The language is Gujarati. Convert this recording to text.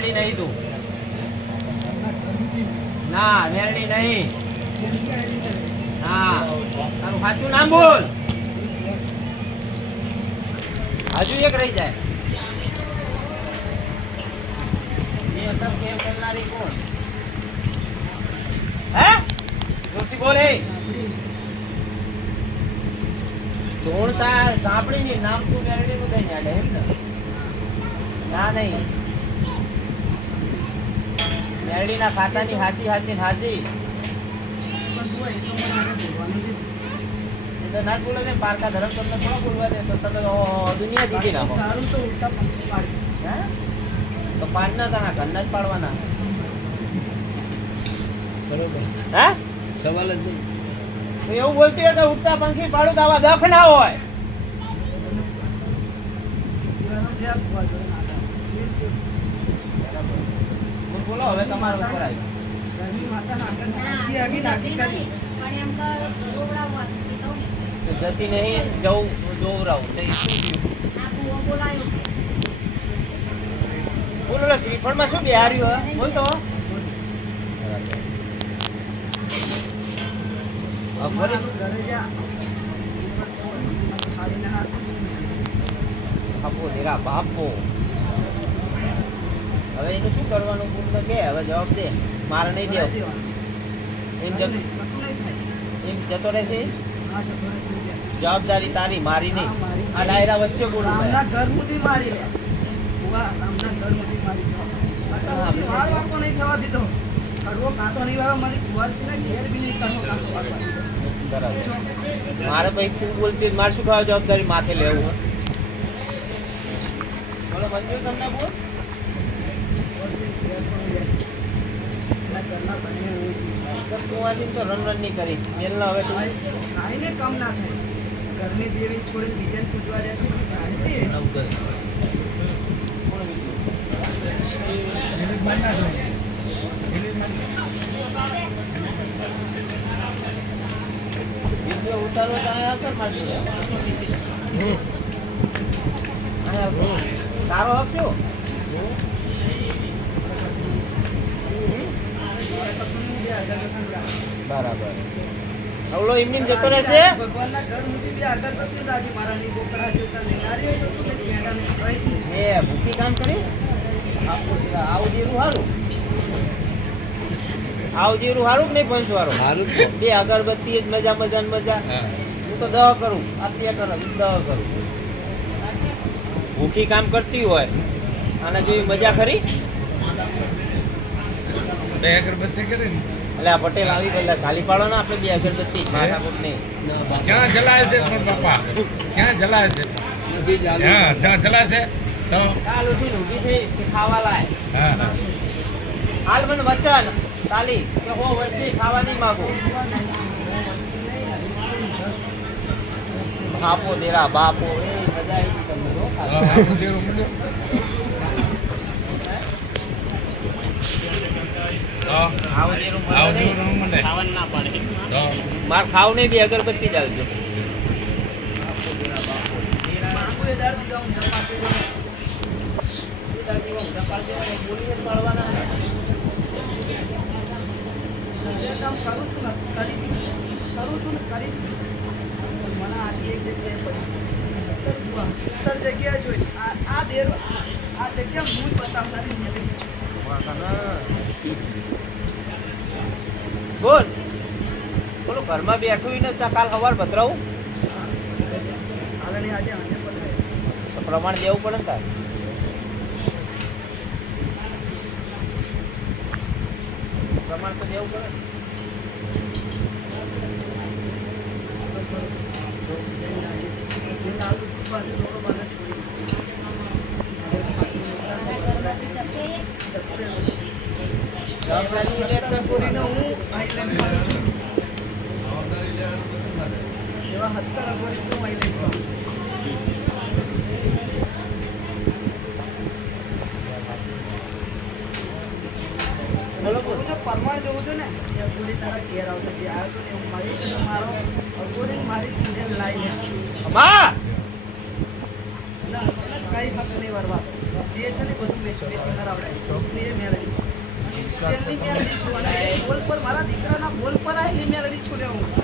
મેરડી નહીં તું. ના મેરડી નહીં. નામ રહી જાય. એ કરનારી કોણ? હે? બોલ, એ. ધોળતા સાંભળીને નામ તું મેળવી નું? કઈ ના, નહીં. મેરડીના ખાતાની હાસી હાસી ને હાસી. તો ના બોલે ને પારકા ધરમ તમને બોલવા દે? તો તમે દુનિયા દીધી નાખો. હે? તો પાડના તાના ઘરના જ પાડવાના. હે? સવાલ જ નહીં. એવું બોલતી હોય તો ઉડતા પંખી પાડું તો આવા દખ ના હોય. બોલો હવે તમારો ઉપર આવી જતી નહીં જવું જોવરાવું તો શું બોલો શ્રીફળમાં શું બિહાર્યું હે? બોલ તો. બાપો. હવે એનું શું કરવાનું? પૂર્ણ કે હવે જવાબ દે. મારે નહીં દેવો. એમ જતો એમ જતો રહેશે? જવાબદારી તારી મારી નહીં. આ ડાયરા વચ્ચે બોલું રામના ઘર મુથી મારી લે. બુવા રામના ઘર મુથી મારી લે. અત્યાર સુધી નહીં થવા દીધો? કડવો કાંટો નહીં વાળો મારી કુંવરસીને ઘેર બી નહીં કાંટો વાળવા. બરાબર. મારે ભાઈ તું બોલતી મારે શું કહેવાય જવાબદારી? માથે લેવું? બોલો મંજૂર તમને બોલ. હોય. તો રન રન નહીં કરી મેલના હવે ખાઈને કમ ના થાય ઘરની દેવી છોડીને બીજાને પૂજવા જાય તો જાણતી વીડિયો ઉતારો. તારો હક કયો? બરાબર. અવલો એમની જતો રહેશે? ભગવાનના ઘર મુજી બી અગરબત્તી રાજી મારાની બોકડા જોતા નહીં નારી તો તું મેડાને કહેતી. એ ભૂખી કામ કરી? આવું જીરું સારું આવું જીરું સારું કે નહીં પંચ વાળું સારું જ બે અગરબત્તી જ મજા મજા ને મજા. હું. તો દવા કરું આત્યા કરો હું દવા કરું. ભૂખી કામ કરતી હોય આના જેવી મજા ખરી? બે અગરબત્તી કરી ને. એટલે આ પટેલ આવી પેલા ખાલી પાડો ને આપણે બે અગરબત્તી. માથાકૂટ નહીં ક્યાં જલાય છે પણ બાપા ક્યાં જલાય છે? નથી હા જ્યાં જલાય છે તો કાલ ઉઠી ઊભી થઈ કે ખાવા લાય. હા. હાલ મને વચન. તાલી કે હો વર્ષથી ખાવા નહીં માગું. બાપો દેરા બાપો. એ મજા માર ખાવ નહીં બી અગરબત્તી ચાલજો જગ્યાએ જોઈ આ આ દેરો આ જગ્યા હું જ બતાવનારી નથી. બોલ. બોલો, ઘરમાં બેઠું ને ત્યાં કાલ સવાર. તો પ્રમાણ લેવું પડે ને તાર. પ્રમાણ તો લેવું પડે ને. જે લાલુ પાસે થોડો મને છોડી પૂરીને હું આઈલેન્ડમાં છું. એવા હું જવું છું ને ત્યાં પૂરી ઘેર આવશે જે આવ્યો તો ને એવું મારી મારો અગોરી મારી કુંડેલ લાઈને અમા કઈ નહીં વરવા જે છે ને બધું મેં મેં કરાવડાવી એ મારા દીકરાના બોલ પર આવેલી મેં રડી છું ને હું.